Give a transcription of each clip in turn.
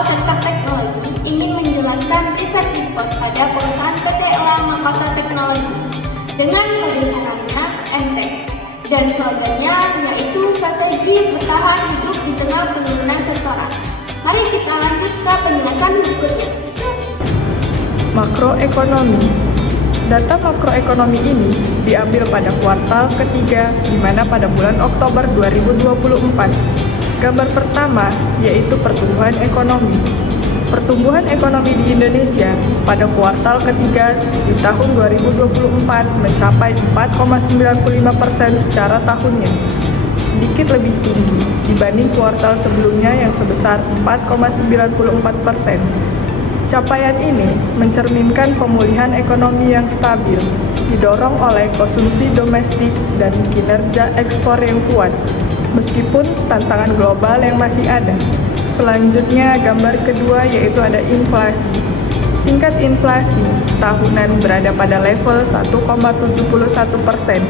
atau sektor teknologi ingin menjelaskan riset import pada perusahaan PT Elang Makota Teknologi dengan perusahaannya MT. Dan slogannya yaitu strategi bertahan hidup di tengah penurunan sektoral. Mari kita lanjut ke penjelasan berikutnya. Makroekonomi. Data makroekonomi ini diambil pada kuartal ketiga, di mana pada bulan Oktober 2024. Gambar pertama yaitu pertumbuhan ekonomi. Pertumbuhan ekonomi di Indonesia pada kuartal ketiga di tahun 2024 mencapai 4,95% secara tahunnya, sedikit lebih tinggi dibanding kuartal sebelumnya yang sebesar 4,94%. Capaian ini mencerminkan pemulihan ekonomi yang stabil, didorong oleh konsumsi domestik dan kinerja ekspor yang kuat, meskipun tantangan global yang masih ada. Selanjutnya, gambar kedua yaitu ada inflasi. Tingkat inflasi tahunan berada pada level 1,71%,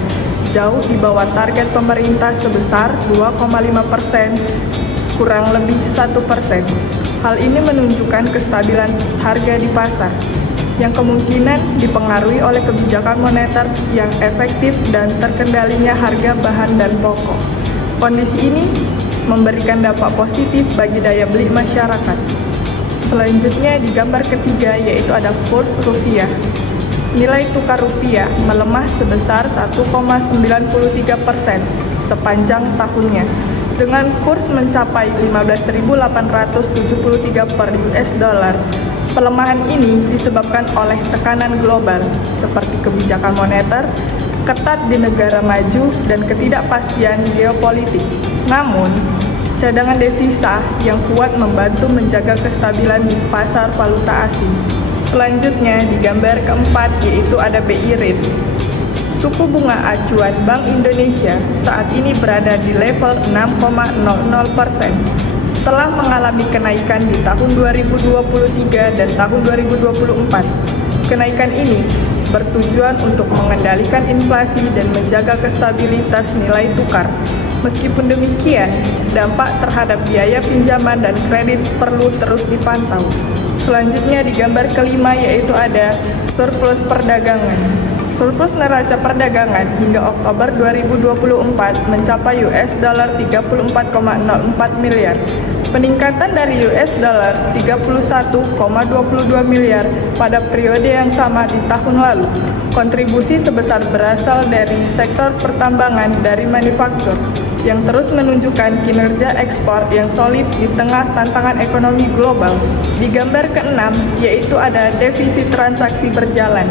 jauh di bawah target pemerintah sebesar 2,5%, kurang lebih 1%. Hal ini menunjukkan kestabilan harga di pasar, yang kemungkinan dipengaruhi oleh kebijakan moneter yang efektif dan terkendalinya harga bahan dan pokok. Kondisi ini memberikan dampak positif bagi daya beli masyarakat. Selanjutnya di gambar ketiga yaitu ada kurs rupiah. Nilai tukar rupiah melemah sebesar 1,93% sepanjang tahunnya, dengan kurs mencapai 15.873 per US dollar. Pelemahan ini disebabkan oleh tekanan global seperti kebijakan moneter ketat di negara maju dan ketidakpastian geopolitik. Namun, cadangan devisa yang kuat membantu menjaga kestabilan di pasar valuta asing. Selanjutnya di gambar keempat yaitu ada BI rate. Suku bunga acuan Bank Indonesia saat ini berada di level 6,00%. Setelah mengalami kenaikan di tahun 2023 dan tahun 2024. Kenaikan ini bertujuan untuk mengendalikan inflasi dan menjaga kestabilitas nilai tukar. Meskipun demikian, dampak terhadap biaya pinjaman dan kredit perlu terus dipantau. Selanjutnya di gambar kelima yaitu ada surplus perdagangan. Surplus neraca perdagangan hingga Oktober 2024 mencapai US dollar 34,04 miliar. Peningkatan dari US dollar 31,22 miliar pada periode yang sama di tahun lalu. Kontribusi sebesar berasal dari sektor pertambangan dari manufaktur yang terus menunjukkan kinerja ekspor yang solid di tengah tantangan ekonomi global. Di gambar keenam yaitu ada defisit transaksi berjalan.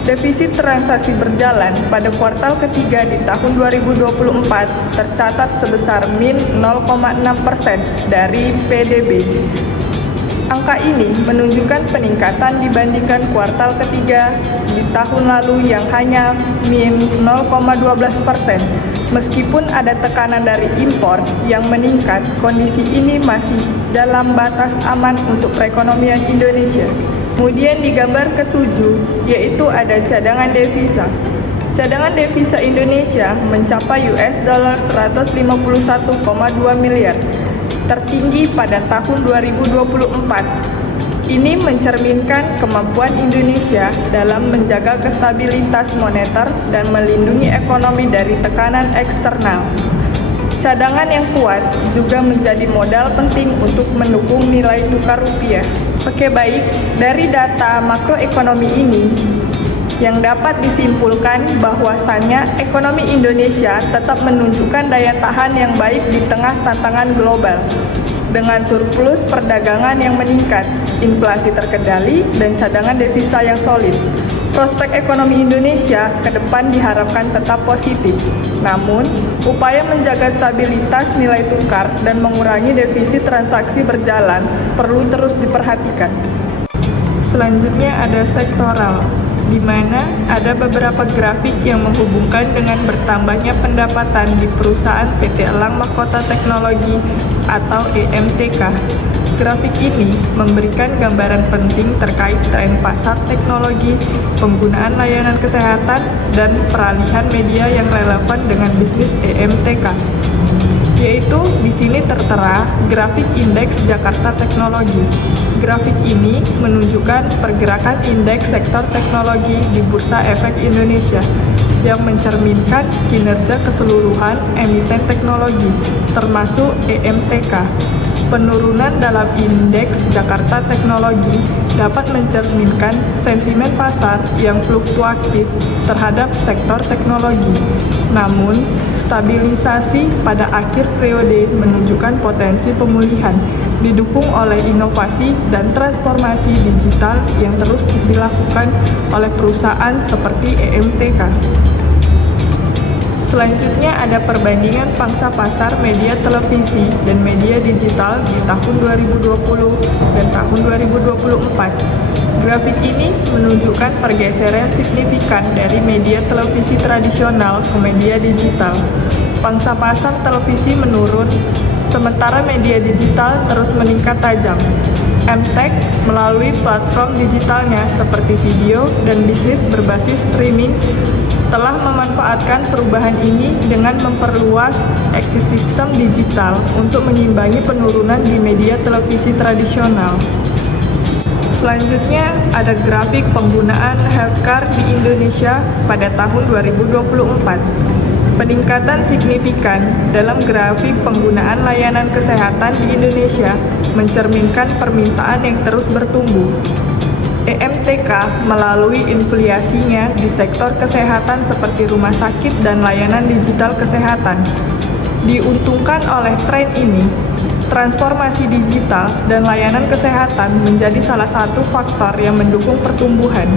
Defisit transaksi berjalan pada kuartal ketiga di tahun 2024 tercatat sebesar min 0,6% dari PDB. Angka ini menunjukkan peningkatan dibandingkan kuartal ketiga di tahun lalu yang hanya min 0,12%. Meskipun ada tekanan dari impor yang meningkat, kondisi ini masih dalam batas aman untuk perekonomian Indonesia. Kemudian di gambar ketujuh yaitu ada cadangan devisa. Cadangan devisa Indonesia mencapai US dollar 151,2 miliar, tertinggi pada tahun 2024. Ini mencerminkan kemampuan Indonesia dalam menjaga kestabilitas moneter dan melindungi ekonomi dari tekanan eksternal. Cadangan yang kuat juga menjadi modal penting untuk mendukung nilai tukar rupiah. Oke, baik, dari data makroekonomi ini yang dapat disimpulkan bahwasannya ekonomi Indonesia tetap menunjukkan daya tahan yang baik di tengah tantangan global. Dengan surplus perdagangan yang meningkat, inflasi terkendali, dan cadangan devisa yang solid. Prospek ekonomi Indonesia ke depan diharapkan tetap positif. Namun, upaya menjaga stabilitas nilai tukar dan mengurangi defisit transaksi berjalan perlu terus diperhatikan. Selanjutnya ada sektoral, di mana ada beberapa grafik yang menghubungkan dengan bertambahnya pendapatan di perusahaan PT Elang Makota Teknologi atau EMTK. Grafik ini memberikan gambaran penting terkait tren pasar teknologi, penggunaan layanan kesehatan, dan peralihan media yang relevan dengan bisnis EMTK. yaitu di sini tertera grafik indeks Jakarta Teknologi. Grafik ini menunjukkan pergerakan indeks sektor teknologi di Bursa Efek Indonesia yang mencerminkan kinerja keseluruhan emiten teknologi, termasuk EMTK. Penurunan dalam indeks Jakarta Teknologi dapat mencerminkan sentimen pasar yang fluktuatif terhadap sektor teknologi. Namun, stabilisasi pada akhir periode menunjukkan potensi pemulihan, didukung oleh inovasi dan transformasi digital yang terus dilakukan oleh perusahaan seperti EMTK. Selanjutnya ada perbandingan pangsa pasar media televisi dan media digital di tahun 2020 dan tahun 2024. Grafik ini menunjukkan pergeseran signifikan dari media televisi tradisional ke media digital. Pangsa pasar televisi menurun, sementara media digital terus meningkat tajam. MTech melalui platform digitalnya seperti video dan bisnis berbasis streaming telah memanfaatkan perubahan ini dengan memperluas ekosistem digital untuk mengimbangi penurunan di media televisi tradisional. Selanjutnya ada grafik penggunaan healthcare di Indonesia pada tahun 2024. Peningkatan signifikan dalam grafik penggunaan layanan kesehatan di Indonesia mencerminkan permintaan yang terus bertumbuh. EMTK melalui influasinya di sektor kesehatan seperti rumah sakit dan layanan digital kesehatan. Diuntungkan oleh tren ini, transformasi digital dan layanan kesehatan menjadi salah satu faktor yang mendukung pertumbuhan.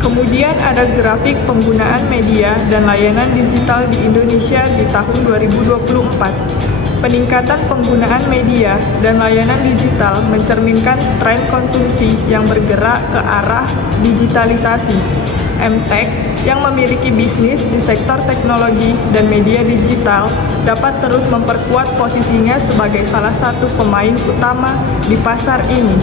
Kemudian ada grafik penggunaan media dan layanan digital di Indonesia di tahun 2024. Peningkatan penggunaan media dan layanan digital mencerminkan tren konsumsi yang bergerak ke arah digitalisasi. MTech yang memiliki bisnis di sektor teknologi dan media digital dapat terus memperkuat posisinya sebagai salah satu pemain utama di pasar ini.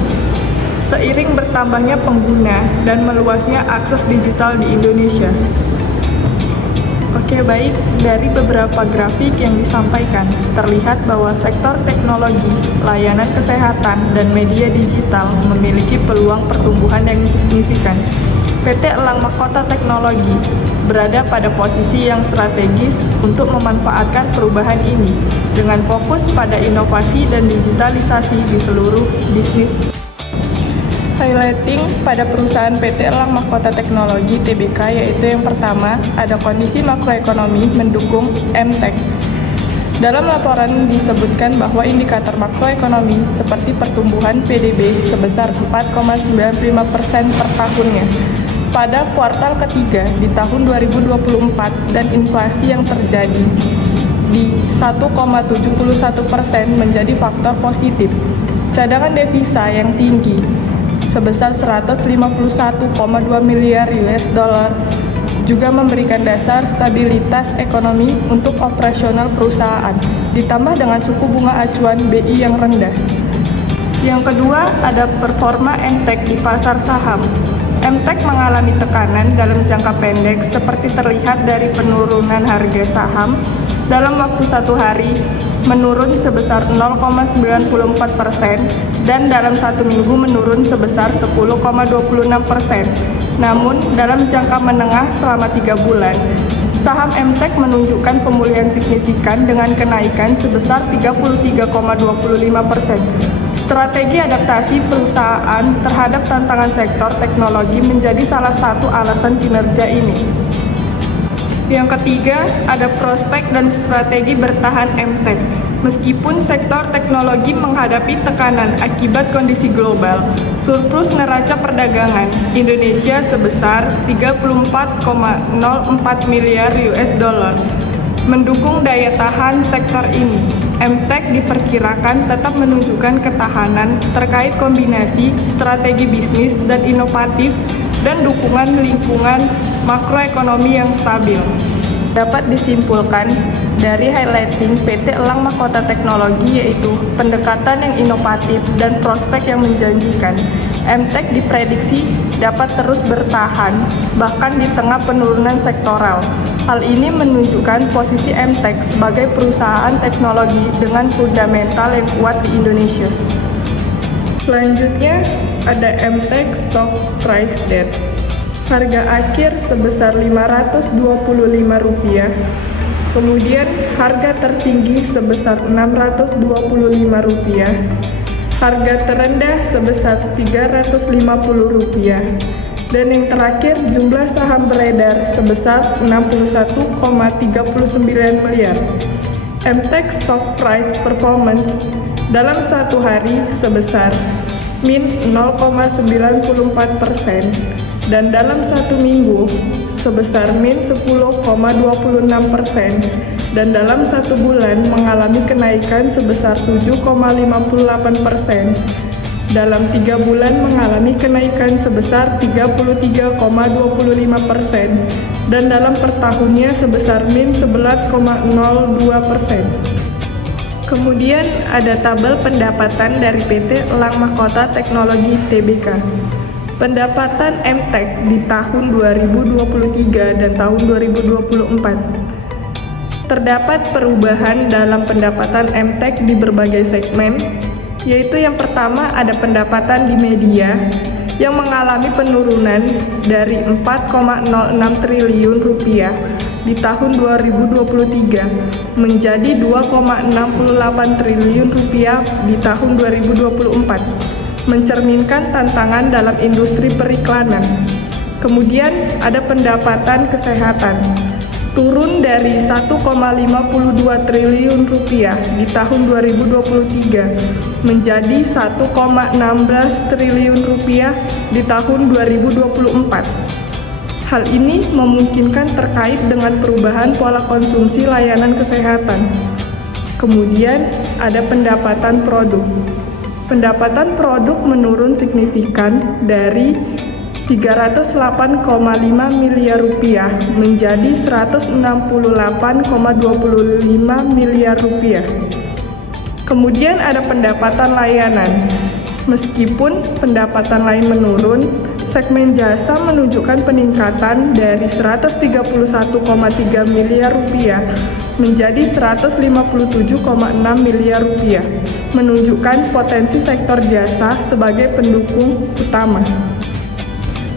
Seiring bertambahnya pengguna dan meluasnya akses digital di Indonesia. Oke, baik, dari beberapa grafik yang disampaikan, terlihat bahwa sektor teknologi, layanan kesehatan, dan media digital memiliki peluang pertumbuhan yang signifikan. PT Elang Mahkota Teknologi berada pada posisi yang strategis untuk memanfaatkan perubahan ini dengan fokus pada inovasi dan digitalisasi di seluruh bisnis. Highlighting pada perusahaan PT Elang Mahkota Teknologi Tbk, yaitu yang pertama, ada kondisi makroekonomi mendukung MTech. Dalam laporan disebutkan bahwa indikator makroekonomi seperti pertumbuhan PDB sebesar 4,95% per tahunnya pada kuartal ketiga di tahun 2024 dan inflasi yang terjadi di 1,71% menjadi faktor positif. Cadangan devisa yang tinggi sebesar 151,2 miliar US dollar juga memberikan dasar stabilitas ekonomi untuk operasional perusahaan, ditambah dengan suku bunga acuan BI yang rendah. Yang kedua, ada performa MTech di pasar saham. MTech mengalami tekanan dalam jangka pendek seperti terlihat dari penurunan harga saham dalam waktu satu hari menurun sebesar 0,94% dan dalam satu minggu menurun sebesar 10,26%. Namun, dalam jangka menengah selama 3 bulan, saham MTech menunjukkan pemulihan signifikan dengan kenaikan sebesar 33,25%. Strategi adaptasi perusahaan terhadap tantangan sektor teknologi menjadi salah satu alasan kinerja ini. Yang ketiga, ada prospek dan strategi bertahan MTech. Meskipun sektor teknologi menghadapi tekanan akibat kondisi global, surplus neraca perdagangan Indonesia sebesar 34,04 miliar US dollar mendukung daya tahan sektor ini. MTech diperkirakan tetap menunjukkan ketahanan terkait kombinasi strategi bisnis dan inovatif dan dukungan lingkungan makroekonomi yang stabil. Dapat disimpulkan dari highlighting PT Elang Mahkota Teknologi yaitu pendekatan yang inovatif dan prospek yang menjanjikan. MTech diprediksi dapat terus bertahan bahkan di tengah penurunan sektoral. Hal ini menunjukkan posisi Emtek sebagai perusahaan teknologi dengan fundamental yang kuat di Indonesia. Selanjutnya ada Emtek Stock Price Date. Harga akhir sebesar Rp525, kemudian harga tertinggi sebesar Rp625, harga terendah sebesar Rp350, dan yang terakhir jumlah saham beredar sebesar 61,39 miliar. Emtek Stock Price Performance dalam satu hari sebesar min 0,94% dan dalam satu minggu sebesar min 10,26% dan dalam satu bulan mengalami kenaikan sebesar 7,58%. Dalam 3 bulan mengalami kenaikan sebesar 33,25% dan dalam per tahunnya sebesar min 11,02%. Kemudian ada tabel pendapatan dari PT Elang Mahkota Teknologi Tbk. Pendapatan Emtek di tahun 2023 dan tahun 2024. Terdapat perubahan dalam pendapatan Emtek di berbagai segmen, yaitu yang pertama ada pendapatan di media yang mengalami penurunan dari 4,06 triliun rupiah di tahun 2023 menjadi 2,68 triliun rupiah di tahun 2024, mencerminkan tantangan dalam industri periklanan. Kemudian ada pendapatan kesehatan, turun dari 1,52 triliun rupiah di tahun 2023 menjadi 1,16 triliun rupiah di tahun 2024. Hal ini memungkinkan terkait dengan perubahan pola konsumsi layanan kesehatan. Kemudian ada pendapatan produk. Pendapatan produk menurun signifikan dari 308,5 miliar rupiah menjadi 168,25 miliar rupiah. Kemudian ada pendapatan layanan. Meskipun pendapatan lain menurun, segmen jasa menunjukkan peningkatan dari 131,3 miliar rupiah menjadi 157,6 miliar rupiah, menunjukkan potensi sektor jasa sebagai pendukung utama.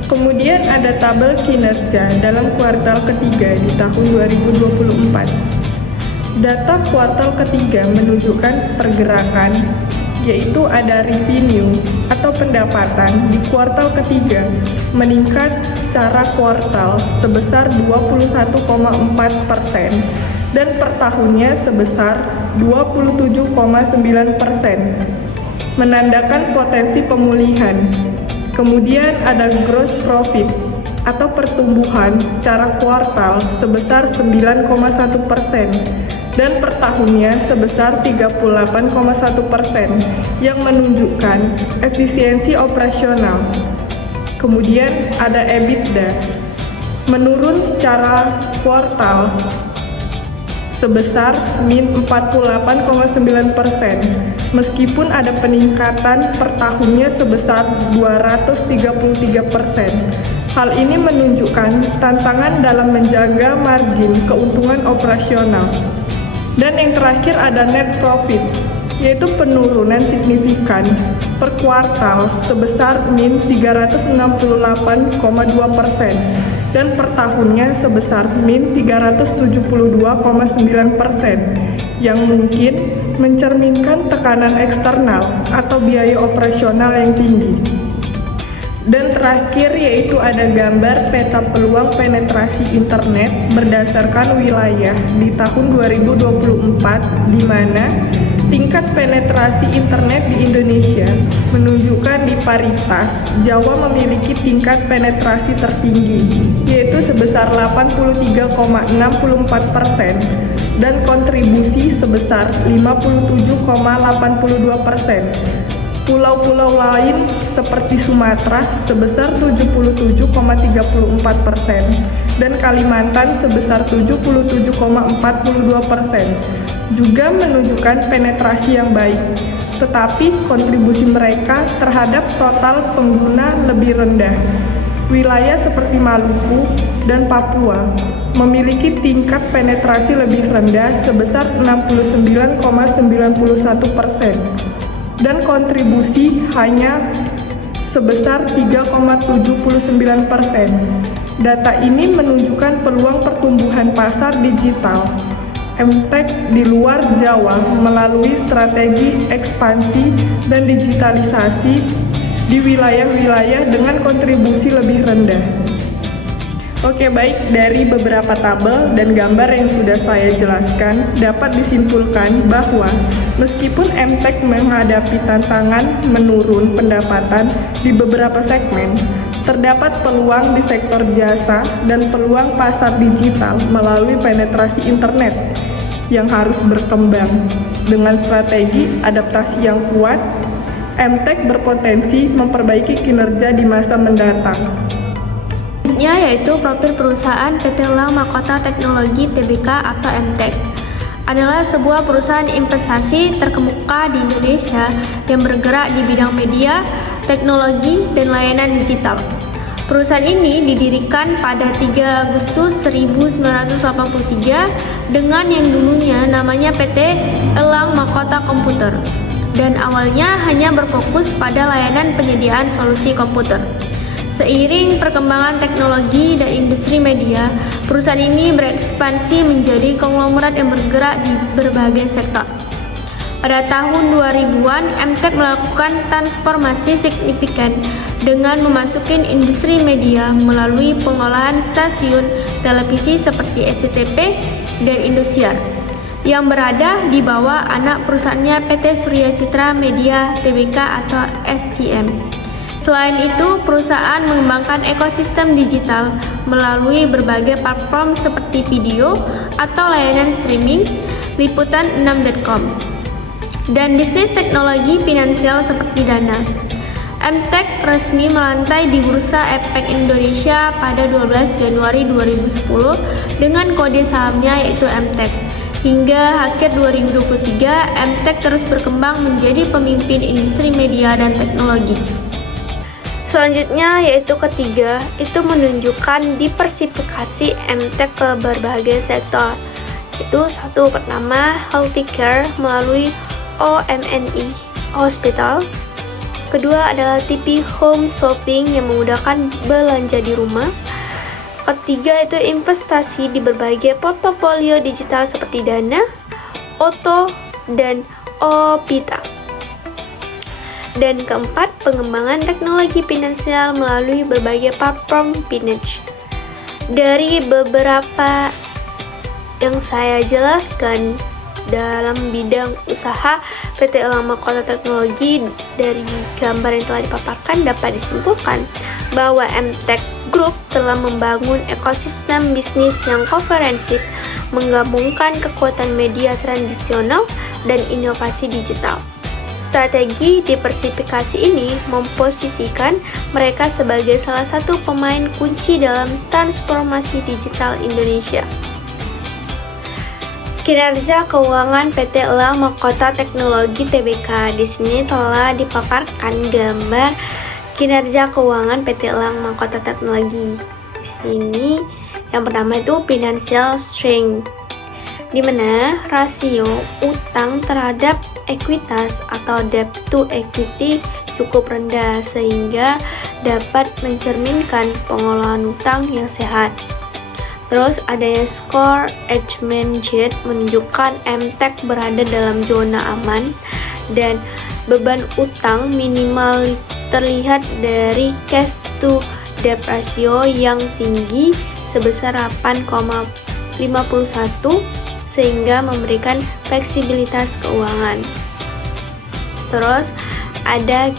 Kemudian ada tabel kinerja dalam kuartal ketiga di tahun 2024. Data kuartal ketiga menunjukkan pergerakan, yaitu ada revenue atau pendapatan di kuartal ketiga meningkat secara kuartal sebesar 21,4% dan per tahunnya sebesar 27,9%, menandakan potensi pemulihan. Kemudian ada gross profit atau pertumbuhan secara kuartal sebesar 9,1% dan per tahunnya sebesar 38,1% yang menunjukkan efisiensi operasional. Kemudian ada EBITDA, menurun secara kuartal sebesar min 48,9%, meskipun ada peningkatan per tahunnya sebesar 233%. Hal ini menunjukkan tantangan dalam menjaga margin keuntungan operasional. Dan yang terakhir ada net profit, yaitu penurunan signifikan per kuartal sebesar min 368,2% dan per tahunnya sebesar min 372,9%, yang mungkin mencerminkan tekanan eksternal atau biaya operasional yang tinggi. Dan terakhir yaitu ada gambar peta peluang penetrasi internet berdasarkan wilayah di tahun 2024, di mana tingkat penetrasi internet di Indonesia menunjukkan di paritas Jawa memiliki tingkat penetrasi tertinggi, yaitu sebesar 83,64% dan kontribusi sebesar 57,82%. Pulau-pulau lain seperti Sumatera sebesar 77,34% dan Kalimantan sebesar 77,42% juga menunjukkan penetrasi yang baik. tetapi kontribusi mereka terhadap total pengguna lebih rendah. Wilayah seperti Maluku dan Papua memiliki tingkat penetrasi lebih rendah sebesar 69,91% dan kontribusi hanya sebesar 3,79%. Data ini menunjukkan peluang pertumbuhan pasar digital MTech di luar Jawa melalui strategi ekspansi dan digitalisasi di wilayah-wilayah dengan kontribusi lebih rendah. Oke, baik, dari beberapa tabel dan gambar yang sudah saya jelaskan, dapat disimpulkan bahwa meskipun MTech menghadapi tantangan menurun pendapatan di beberapa segmen, terdapat peluang di sektor jasa dan peluang pasar digital melalui penetrasi internet yang harus berkembang. Dengan strategi adaptasi yang kuat, MTech berpotensi memperbaiki kinerja di masa mendatang. Selanjutnya yaitu profil perusahaan PT Elang Mahkota Teknologi Tbk atau MTech. Adalah sebuah perusahaan investasi terkemuka di Indonesia yang bergerak di bidang media, teknologi, dan layanan digital. Perusahaan ini didirikan pada 3 Agustus 1983 dengan yang dulunya namanya PT Elang Mahkota Komputer dan awalnya hanya berfokus pada layanan penyediaan solusi komputer. Seiring perkembangan teknologi dan industri media, perusahaan ini berekspansi menjadi konglomerat yang bergerak di berbagai sektor. Pada tahun 2000-an, MTech melakukan transformasi signifikan dengan memasuki industri media melalui pengolahan stasiun televisi seperti SCTV dan Indosiar yang berada di bawah anak perusahaannya PT Surya Citra Media Tbk atau SCM. Selain itu, perusahaan mengembangkan ekosistem digital melalui berbagai platform seperti video atau layanan streaming, liputan6.com, dan bisnis teknologi finansial seperti Dana. MTech resmi melantai di Bursa Efek Indonesia pada 12 Januari 2010 dengan kode sahamnya yaitu MTech. Hingga akhir 2023, MTech terus berkembang menjadi pemimpin industri media dan teknologi. Selanjutnya yaitu ketiga, itu menunjukkan diversifikasi MTech ke berbagai sektor. Itu satu, pertama healthcare melalui OMNI Hospital. Kedua adalah TV home shopping yang memudahkan belanja di rumah. Ketiga itu investasi di berbagai portofolio digital seperti Dana, Oto, dan Opita. Dan keempat, pengembangan teknologi finansial melalui berbagai platform finance. Dari beberapa yang saya jelaskan dalam bidang usaha PT Elang Mahkota Teknologi, dari gambar yang telah dipaparkan dapat disimpulkan bahwa MTech Group telah membangun ekosistem bisnis yang komprehensif, menggabungkan kekuatan media tradisional dan inovasi digital. Strategi diversifikasi ini memposisikan mereka sebagai salah satu pemain kunci dalam transformasi digital Indonesia. Kinerja keuangan PT Elang Mahkota Teknologi Tbk. Di sini telah dipaparkan gambar kinerja keuangan PT Elang Mahkota Teknologi. Di sini yang pertama itu financial strength, di mana rasio utang terhadap ekuitas atau debt to equity cukup rendah sehingga dapat mencerminkan pengolahan utang yang sehat. Terus adanya score Edgemont Jet menunjukkan MTech berada dalam zona aman dan beban utang minimal terlihat dari cash to debt ratio yang tinggi sebesar 8,51 sehingga memberikan fleksibilitas keuangan. Terus ada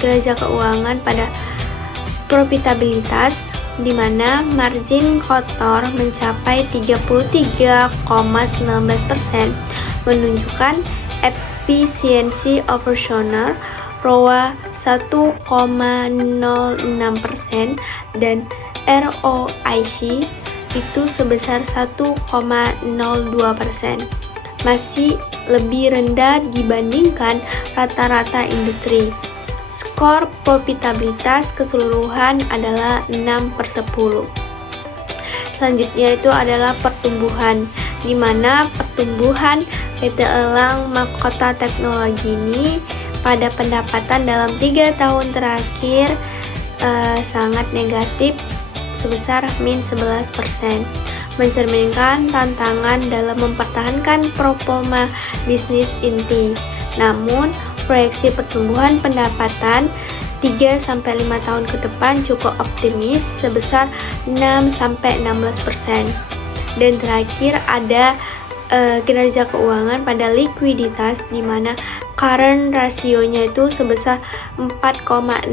kinerja keuangan pada profitabilitas, di mana margin kotor mencapai 33,19%, menunjukkan efisiensi operasional ROA 1,06% dan ROIC itu sebesar 1,02%. masih lebih rendah dibandingkan rata-rata industri. Skor profitabilitas keseluruhan adalah 6/10. Selanjutnya itu adalah pertumbuhan, di mana pertumbuhan PT Elang Mahkota Teknologi ini pada pendapatan dalam 3 tahun terakhir sangat negatif sebesar -11%, mencerminkan tantangan dalam mempertahankan performa bisnis inti. Namun, proyeksi pertumbuhan pendapatan 3-5 tahun ke depan cukup optimis sebesar 6-16%. Dan terakhir ada kinerja keuangan pada likuiditas, di mana current rasionya itu sebesar 4,16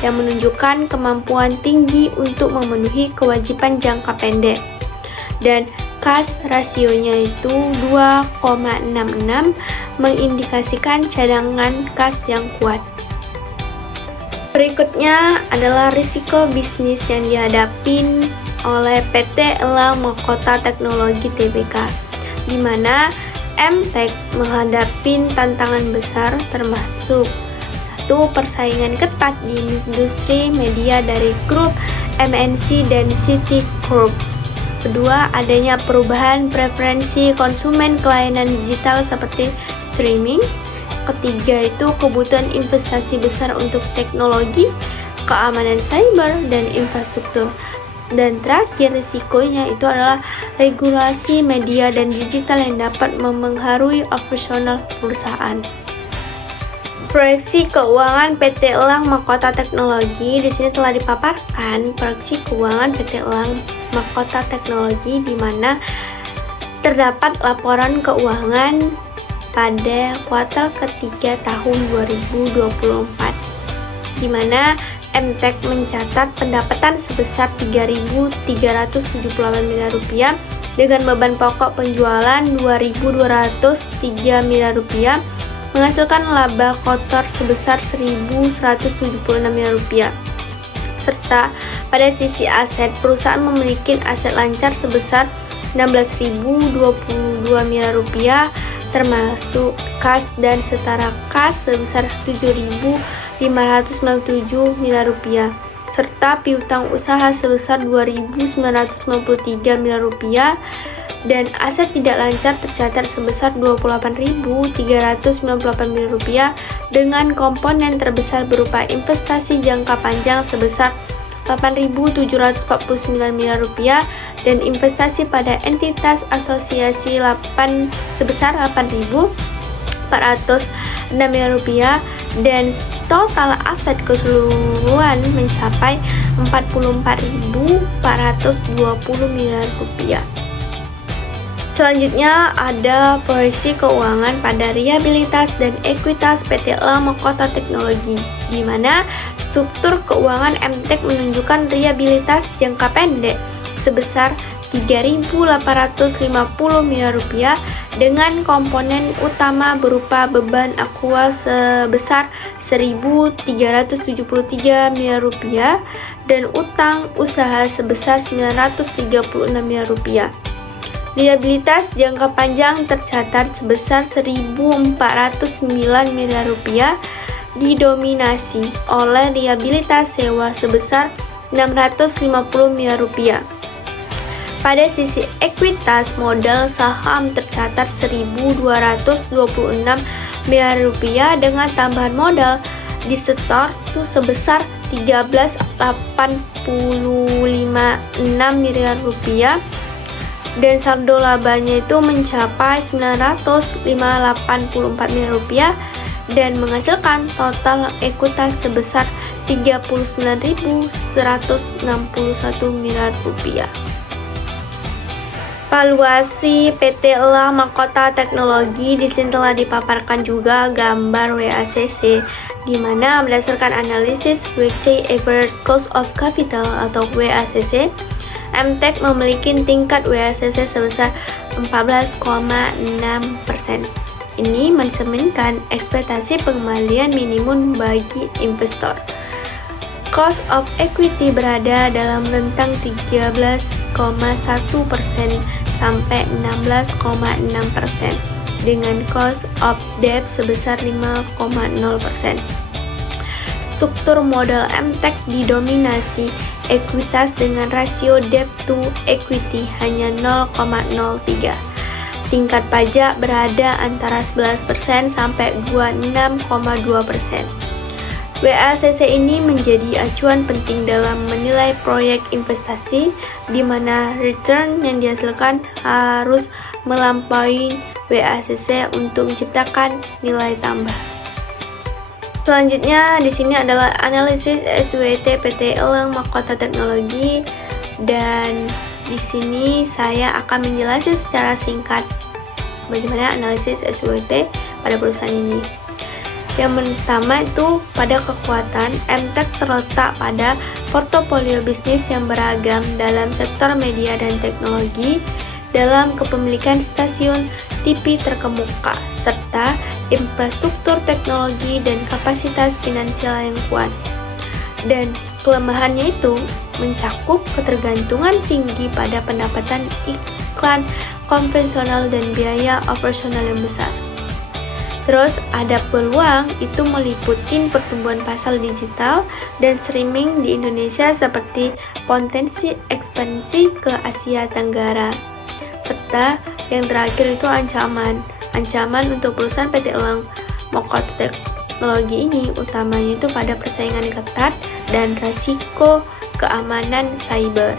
yang menunjukkan kemampuan tinggi untuk memenuhi kewajiban jangka pendek. Dan cash rasionya itu 2,66 mengindikasikan cadangan kas yang kuat. Berikutnya adalah risiko bisnis yang dihadapi oleh PT Elang Mahkota Teknologi Tbk, di mana MTek menghadapi tantangan besar termasuk 1. Persaingan ketat di industri media dari grup MNC dan Citigroup. Kedua, adanya perubahan preferensi konsumen kelainan digital seperti streaming. Ketiga itu kebutuhan investasi besar untuk teknologi, keamanan cyber, dan infrastruktur. Dan terakhir risikonya itu adalah regulasi media dan digital yang dapat mempengaruhi operasional perusahaan. Proyeksi keuangan PT Elang Mahkota Teknologi di sini telah dipaparkan proyeksi keuangan PT Elang Mahkota Teknologi, di mana terdapat laporan keuangan pada kuartal ketiga tahun 2024, di mana MTek mencatat pendapatan sebesar Rp3.378 miliar dengan beban pokok penjualan Rp2.203 miliar, menghasilkan laba kotor sebesar Rp1.176 miliar. Serta pada sisi aset, perusahaan memiliki aset lancar sebesar Rp16.022 miliar, termasuk kas dan setara kas sebesar Rp7.597 miliar, serta piutang usaha sebesar Rp2.993 miliar, dan aset tidak lancar tercatat sebesar Rp28.398 miliar dengan komponen terbesar berupa investasi jangka panjang sebesar Rp8.749 miliar dan investasi pada entitas asosiasi sebesar Rp8.406 miliar, dan total aset keseluruhan mencapai Rp44.420 miliar. Selanjutnya ada proyeksi keuangan pada liabilitas dan ekuitas PT Elang Mahkota Teknologi, di mana struktur keuangan MTek menunjukkan liabilitas jangka pendek sebesar Rp3.850 miliar dengan komponen utama berupa beban akrual sebesar Rp1.373 miliar dan utang usaha sebesar Rp936 miliar. Liabilitas jangka panjang tercatat sebesar Rp1.409 miliar didominasi oleh liabilitas sewa sebesar Rp650 miliar. Pada sisi ekuitas, modal saham tercatat Rp1.226 miliar dengan tambahan modal disetor itu sebesar Rp13.856 miliar dan saldo labanya itu mencapai Rp984 miliar dan menghasilkan total ekuitas sebesar Rp39.161 miliar. Valuasi PT Elang Mahkota Teknologi di sini telah dipaparkan juga gambar WACC, di mana berdasarkan analisis Weighted Average Cost of Capital atau WACC, MTek memiliki tingkat WACC sebesar 14,6%. Ini mencerminkan ekspektasi pengembalian minimum bagi investor. Cost of equity berada dalam rentang 13,1% sampai 16,6% dengan cost of debt sebesar 5,0%. Struktur modal MTEK didominasi ekuitas dengan rasio debt to equity hanya 0,03. Tingkat pajak berada antara 11% sampai 26,2%. WACC ini menjadi acuan penting dalam menilai proyek investasi di mana return yang dihasilkan harus melampaui WACC untuk menciptakan nilai tambah. Selanjutnya di sini adalah analisis SWT PT Elang Mahkota Teknologi, dan di sini saya akan menjelaskan secara singkat bagaimana analisis SWT pada perusahaan ini. Yang pertama itu pada kekuatan, MTEK terletak pada portofolio bisnis yang beragam dalam sektor media dan teknologi, dalam kepemilikan stasiun TV terkemuka, serta infrastruktur teknologi dan kapasitas finansial yang kuat. Dan kelemahannya itu mencakup ketergantungan tinggi pada pendapatan iklan konvensional dan biaya operasional yang besar. Terus ada peluang itu meliputi pertumbuhan pasar digital dan streaming di Indonesia seperti potensi ekspansi ke Asia Tenggara. Serta yang terakhir itu ancaman untuk perusahaan PT Elang Mahkota Teknologi ini utamanya itu pada persaingan ketat dan risiko keamanan cyber.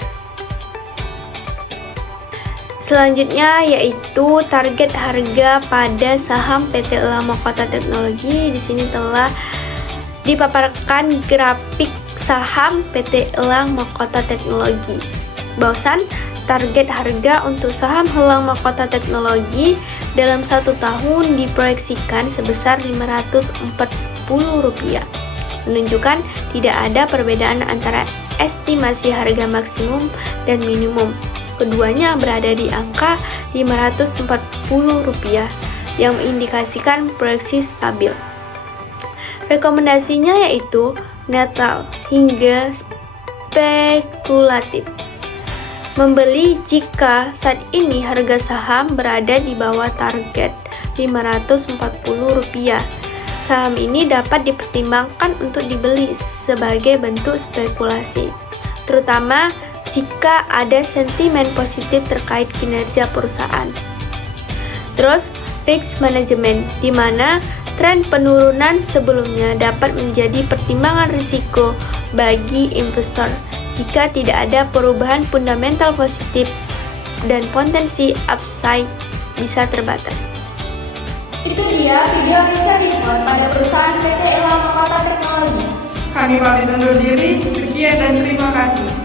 Selanjutnya yaitu target harga pada saham PT Elang Mahkota Teknologi. Di sini telah dipaparkan grafik saham PT Elang Mahkota Teknologi. Bahwasan target harga untuk saham Elang Mahkota Teknologi dalam 1 tahun diproyeksikan sebesar Rp540, menunjukkan tidak ada perbedaan antara estimasi harga maksimum dan minimum. Keduanya berada di angka Rp540 yang mengindikasikan proyeksi stabil. Rekomendasinya yaitu netral hingga spekulatif. Membeli jika saat ini harga saham berada di bawah target Rp540. Saham ini dapat dipertimbangkan untuk dibeli sebagai bentuk spekulasi, terutama jika ada sentimen positif terkait kinerja perusahaan. Terus, risk management, di mana tren penurunan sebelumnya dapat menjadi pertimbangan risiko bagi investor jika tidak ada perubahan fundamental positif dan potensi upside bisa terbatas. Itu dia video riset report pada perusahaan PT Elang Mahkota Teknologi. Kami pamit undur diri, sekian dan terima kasih.